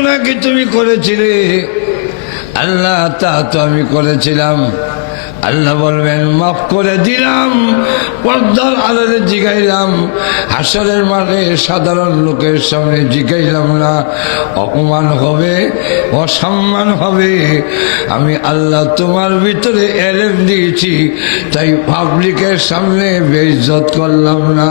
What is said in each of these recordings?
গুণা কি তুমি করেছিলে। আল্লাহ তা তো আমি করেছিলাম। আল্লাহ বলবেন, মাফ করে দিলাম, পর্দার আলোরে জিগাইলাম, হাসরের মাঠে সাধারণ লোকের সামনে জিগাইলাম না। অপমান হবে, অসম্মান হবে। আমি আল্লাহ তোমার ভিতরে এলেম দিয়েছি, তাই পাবলিকের সামনে বেইজ্জত করলাম না।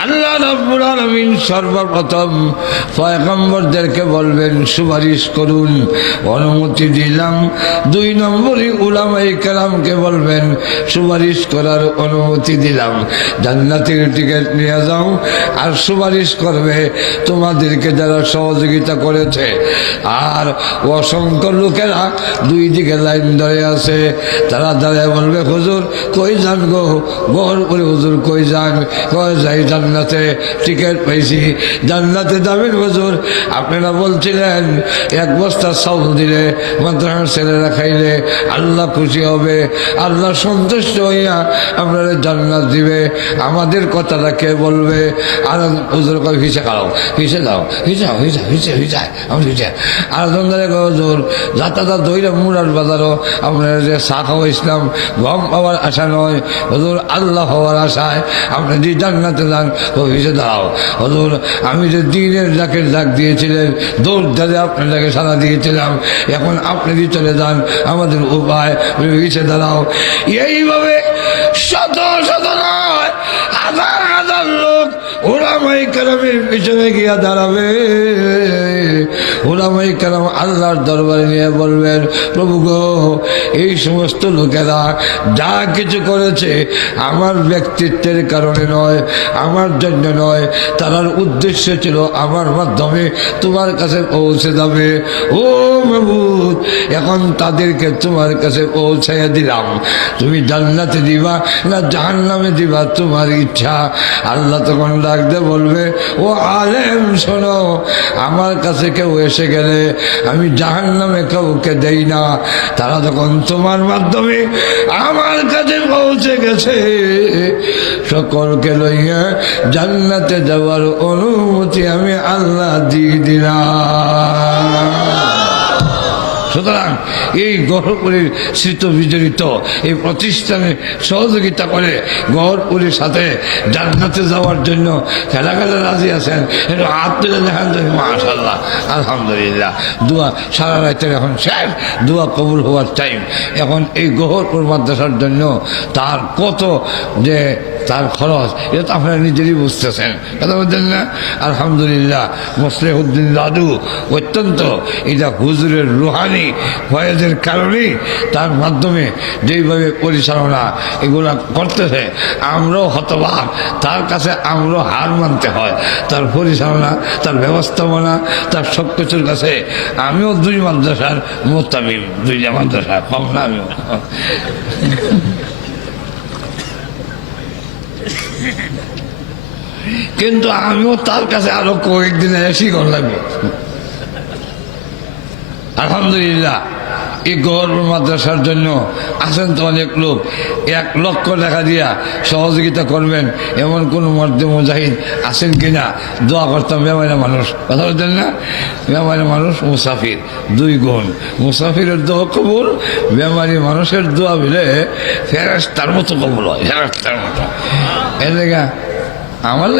আল্লাহ রাব্বুল আলামিন সর্বপ্রথম পয়গম্বরদেরকে বলবেন, সুপারিশ করুন। অনুমতি দিলাম। দুই নম্বরই উলামাই কালামকে বলবেন, সুপারিশ করার অনুমতি দিলাম। জান্নাতের টিকিট নিয়ে যাও, আর সুপারিশ করবে তোমাদেরকে যারা সহযোগিতা করেছে। আর অসংখ্য লোকেরা দুই দিকে লাইন ধরে আছে। তারা দাঁড়ায় বলবে, হুজুর, কই যান গো? গর করে হুজুর, কই যান? কই যাই জান্নাতে টিকিট পাইছি। জান্নাতে যাবেন হুজুর, আপনারা বলছিলেন, এক বস্তা চাউল দিলে মাদ্রাসার ছেলেরা খাইলে আল্লাহ খুশি হবে, আল্লাহ সন্তুষ্ট হইয়া আপনারা জান্নাত দিবে। আমাদের কথাটা কে বলবে? আর হুজুর কয় হিসে খাও হিসে দাও হিসাও হিসা হিসে হিসায় আমি হিসে আর ধরে হুজুর যাতাটা দইরা মুরার বাজারও আপনারা যে চা ইসলাম, গম পাওয়ার আশা নয়। হুজুর, আল্লাহ হওয়ার আশায় আপনি যে জান্নাতে যান ও হিসে দাও হজুর, আমি যে দিনের ডাকের ডাক দিয়েছিলেন দৌড় দাঁড়ে ডাকে সাড়া দিয়েছিলাম, এখন আপনি চলে যান, আমাদের উপায় হিসে দাঁড়াও। এইভাবে শত শত নয়, হাজার হাজার লোক ওরা মাইকার পিছনে গিয়া দাঁড়াবে। ওরামাই কালাম আল্লাহর দরবারে নিয়ে বলবেন, প্রভু গো, এই সমস্ত লোকেরা যা কিছু করেছে আমার ব্যক্তিত্বের কারণে নয়, আমার জন্য নয়। তার উদ্দেশ্য ছিল আমার মাধ্যমে তোমার কাছে পৌঁছে যাবে। ও মাহবুদ এখন তাদেরকে তোমার কাছে পৌঁছাইয়া দিলাম। তুমি জান্নাতে দিবা না জাহান্নামে দিবা, তোমার ইচ্ছা। আল্লাহ তখন ডাকতে বলবে, ও আলেম, শোনো, আমার কাছে কেউ এসে গেলে আমি জাহান নামে কাউকে দেই না। তারা তখন তোমার মাধ্যমে আমার কাছে পৌঁছে গেছে, সকলকে লইয়া জান্নাতে যাওয়ার অনুমতি আমি আল্লাহ দিয়ে দিলাম। সুতরাং এই গহরপুরীর স্মৃত বিজড়িত এই প্রতিষ্ঠানে সহযোগিতা করে গহরপুরীর সাথে জান্নাতে যাওয়ার জন্য খেলা খেলা রাজি আছেন। একটু হাত তুলে দেখান তো মাশাল্লাহ আলহামদুলিল্লাহ। দোয়া সারা রাতের এখন শেষ। দোয়া কবুল হওয়ার টাইম এখন এই গহরপুর মাদ্রাসার জন্য তার কত যে তার খরচ, এটা তো আপনারা নিজেরই বুঝতেছেন। কথা বলছেন না? আলহামদুলিল্লাহ, মুসলেহুদ্দিন দাদু অত্যন্ত, এটা হুজুরের রুহানি, ফয়েজের কারণেই তার মাধ্যমে যেইভাবে পরিচালনা এগুলা করতেছে, আমরাও হতবাক। তার কাছে আমরাও হার মানতে হয়। তার পরিচালনা, তার ব্যবস্থাপনা, তার সব কিছুর কাছে আমিও দুই মাদ্রাসার মোতাবিম দুইটা মাদ্রাসা কম না আমিও। কিন্তু আমিও তার কাছে আরও কয়েকদিন কর লাগবে। আলহামদুলিল্লাহ। এই গর্ব মাদ্রাসার জন্য আছেন তো অনেক লোক। এক লক্ষ টাকা দিয়া সহযোগিতা করবেন এমন কোন মধ্যে মুজাহিদ আছেন কিনা? দোয়া করতাম বেমারে মানুষ। কথা বলতেন না? বেমারে মানুষ, মুসাফির। দুই গুণ। মুসাফিরের দোয়া কবুল, বেমারি মানুষের দোয়া বিলে ফেরাস তার মতো কবুল হয়। ফেরাস তার মতো। এর আমার